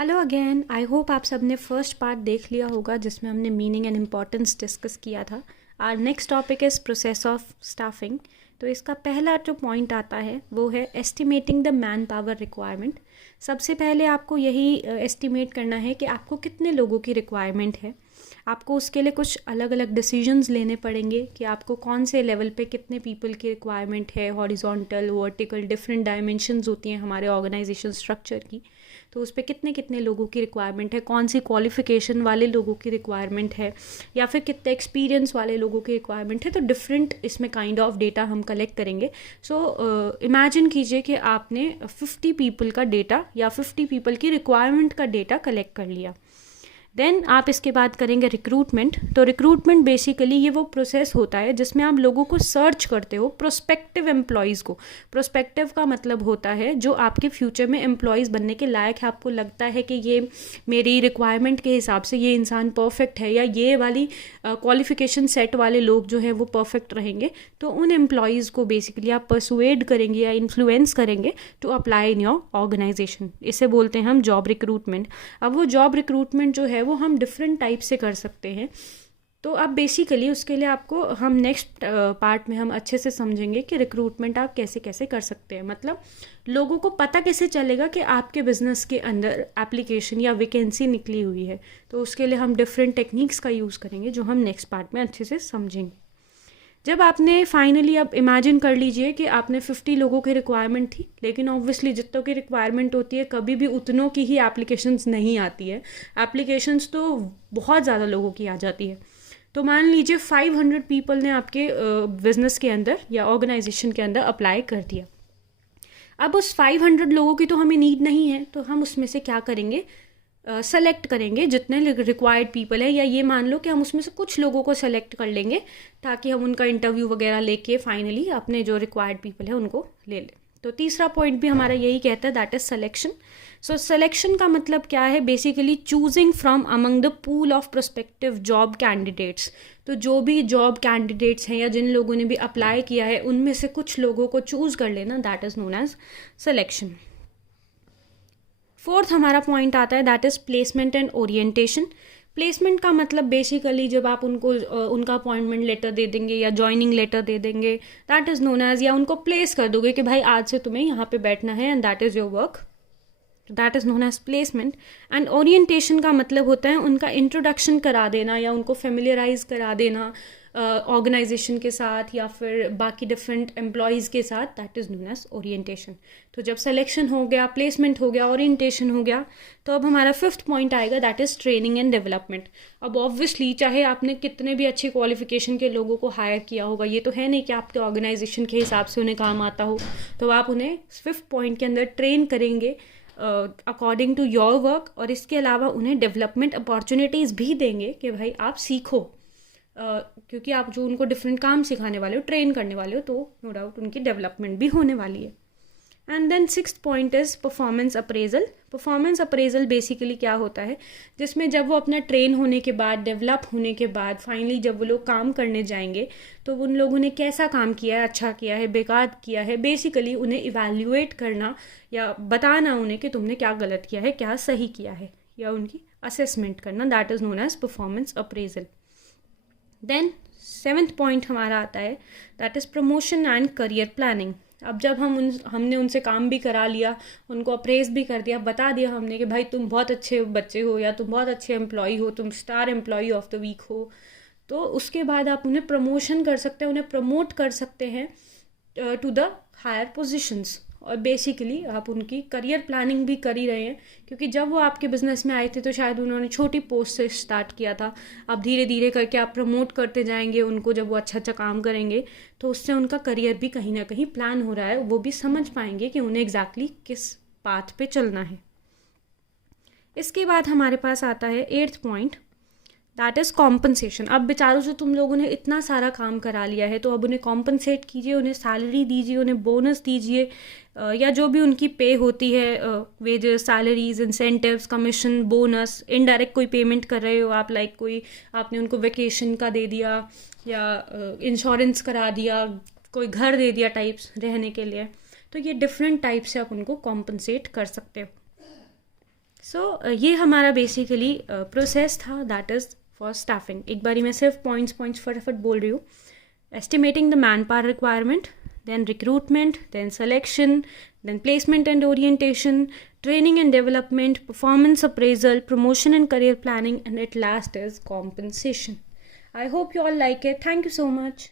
Hello again. I hope आप सब ने फर्स्ट पार्ट देख लिया होगा जिसमें हमने मीनिंग एंड इम्पॉर्टेंस डिस्कस किया था। Our next topic is process of staffing. तो इसका पहला जो पॉइंट आता है वो है estimating the manpower requirement. सबसे पहले आपको यही एस्टिमेट करना है कि आपको कितने लोगों की रिक्वायरमेंट है। आपको उसके लिए कुछ अलग अलग डिसीजंस लेने पड़ेंगे कि आपको कौन से लेवल पे कितने पीपल की रिक्वायरमेंट है। हॉरिजॉन्टल, वर्टिकल, डिफरेंट डायमेंशंस होती हैं हमारे ऑर्गेनाइजेशन स्ट्रक्चर की। तो उस पर कितने कितने लोगों की रिक्वायरमेंट है, कौन सी क्वालिफ़िकेशन वाले लोगों की रिक्वायरमेंट है, या फिर कितने एक्सपीरियंस वाले लोगों की रिक्वायरमेंट है। तो डिफरेंट इसमें काइंड ऑफ डेटा हम कलेक्ट करेंगे। सो इमेजिन कीजिए कि आपने 50 पीपल का डेटा या 50 पीपल की रिक्वायरमेंट का डेटा कलेक्ट कर लिया। देन आप इसके बाद करेंगे रिक्रूटमेंट। तो रिक्रूटमेंट बेसिकली ये वो प्रोसेस होता है जिसमें आप लोगों को सर्च करते हो, प्रोस्पेक्टिव एम्प्लॉयज़ को। प्रोस्पेक्टिव का मतलब होता है जो आपके फ्यूचर में एम्प्लॉयज़ बनने के लायक है, आपको लगता है कि ये मेरी रिक्वायरमेंट के हिसाब से ये इंसान परफेक्ट है, या ये वाली क्वालिफिकेशन सेट वाले लोग जो है वो परफेक्ट रहेंगे। तो उन एम्प्लॉयज़ को बेसिकली आप परसुएड करेंगे या इन्फ्लुएंस करेंगे to apply in your organisation. इसे बोलते हैं हम जॉब रिक्रूटमेंट। अब वो जॉब रिक्रूटमेंट जो है वो हम डिफरेंट टाइप से कर सकते हैं। तो अब बेसिकली उसके लिए आपको हम नेक्स्ट पार्ट में हम अच्छे से समझेंगे कि रिक्रूटमेंट आप कैसे कैसे कर सकते हैं। मतलब लोगों को पता कैसे चलेगा कि आपके बिजनेस के अंदर एप्लीकेशन या वैकेंसी निकली हुई है। तो उसके लिए हम डिफरेंट टेक्निक्स का यूज़ करेंगे जो हम नेक्स्ट पार्ट में अच्छे से समझेंगे। जब आपने फाइनली, अब इमेजिन कर लीजिए कि आपने 50 लोगों की रिक्वायरमेंट थी, लेकिन ऑब्वियसली जितनों की रिक्वायरमेंट होती है कभी भी उतनों की ही एप्लीकेशंस नहीं आती है। एप्लीकेशंस तो बहुत ज़्यादा लोगों की आ जाती है। तो मान लीजिए 500 पीपल ने आपके बिजनेस के अंदर या ऑर्गेनाइजेशन के अंदर अप्लाई कर दिया। अब उस 500 लोगों की तो हमें नीड नहीं है, तो हम उसमें से क्या करेंगे, सेलेक्ट करेंगे जितने रिक्वायर्ड पीपल है, या ये मान लो कि हम उसमें से कुछ लोगों को सेलेक्ट कर लेंगे ताकि हम उनका इंटरव्यू वगैरह लेके फाइनली अपने जो रिक्वायर्ड पीपल है उनको ले लें। तो तीसरा पॉइंट भी हमारा यही कहता है, that is selection. So selection का मतलब क्या है, basically choosing from among the pool of prospective job candidates. तो जो भी जॉब कैंडिडेट्स हैं या जिन लोगों ने भी अप्लाई किया है उनमें से कुछ लोगों को चूज कर लेना, that is known as selection. Fourth हमारा पॉइंट आता है, that is placement and orientation. Placement का मतलब बेसिकली जब आप उनको उनका अपॉइंटमेंट लेटर दे देंगे या ज्वाइनिंग लेटर दे देंगे, दैट इज़ नोन एज, या उनको प्लेस कर दोगे कि भाई आज से तुम्हें यहाँ पे बैठना है and that is your work, that is known as placement. And orientation का मतलब होता है उनका इंट्रोडक्शन करा देना या उनको फेमिलियराइज करा देना ऑर्गेनाइजेशन के साथ या फिर बाकी डिफरेंट एम्प्लॉयज़ के साथ, that is known as orientation. तो जब सिलेक्शन हो गया, प्लेसमेंट हो गया, ओरिएंटेशन हो गया, तो अब हमारा फिफ्थ पॉइंट आएगा, that is training and development. अब ऑब्वियसली चाहे आपने कितने भी अच्छे क्वालिफिकेशन के लोगों को हायर किया होगा, ये तो है नहीं कि आपके ऑर्गेनाइजेशन के हिसाब से उन्हें काम आता हो, तो आप उन्हें फिफ्थ पॉइंट के अंदर ट्रेन करेंगे अकॉर्डिंग टू योर वर्क, और इसके अलावा उन्हें डेवलपमेंट अपॉर्चुनिटीज़ भी देंगे कि भाई आप सीखो, क्योंकि आप जो उनको डिफरेंट काम सिखाने वाले हो, ट्रेन करने वाले हो, तो नो डाउट उनकी डेवलपमेंट भी होने वाली है। And then sixth point is performance appraisal. Performance appraisal basically क्या होता है, जिसमें जब वो अपना ट्रेन होने के बाद, डेवलप होने के बाद, फाइनली जब वो लोग काम करने जाएंगे तो उन लोगों ने कैसा काम किया है, अच्छा किया है, बेकार किया है, बेसिकली उन्हें इवैल्यूएट करना या बताना उन्हें कि तुमने क्या गलत किया है, क्या सही किया है, या उनकी असेसमेंट करना, that is known as performance appraisal. Then seventh point हमारा आता है, that is promotion and career planning. अब जब हमने उनसे काम भी करा लिया, उनको अप्रेज भी कर दिया, बता दिया हमने कि भाई तुम बहुत अच्छे बच्चे हो या तुम बहुत अच्छे एम्प्लॉय हो, तुम star employee of the week हो, तो उसके बाद आप उन्हें प्रमोशन कर सकते हैं, उन्हें प्रमोट कर सकते हैं टू द हायर पोजिशंस। और बेसिकली आप उनकी करियर प्लानिंग भी कर ही रहे हैं, क्योंकि जब वो आपके बिजनेस में आए थे तो शायद उन्होंने छोटी पोस्ट से स्टार्ट किया था। अब धीरे धीरे करके आप प्रमोट करते जाएंगे उनको, जब वो अच्छा अच्छा काम करेंगे तो उससे उनका करियर भी कहीं ना कहीं प्लान हो रहा है, वो भी समझ पाएंगे कि उन्हें एग्जैक्टली किस पाथ पे चलना है। इसके बाद हमारे पास आता है eighth point, that is compensation. अब बेचारों से तुम लोगों ने इतना सारा काम करा लिया है, तो अब उन्हें कॉम्पनसेट कीजिए, उन्हें सैलरी दीजिए, उन्हें बोनस दीजिए, या जो भी उनकी पे होती है, wages, salaries, incentives, commission, bonus, indirect कोई पेमेंट कर रहे हो आप, लाइक कोई आपने उनको वेकेशन का दे दिया या इंश्योरेंस करा दिया, कोई घर दे दिया टाइप्स रहने के लिए, तो ये डिफरेंट टाइप से आप उनको कॉम्पनसेट कर सकते हो। ये हमारा बेसिकली प्रोसेस था, दैट इज़ फॉर स्टाफिंग. एक बारी मैं सिर्फ पॉइंट्स फटाफट बोल रही हूँ. Estimating the manpower requirement, then recruitment, then selection, then placement and orientation, training and development, performance appraisal, promotion and career planning, and at last is compensation. I hope you all like it. Thank you so much.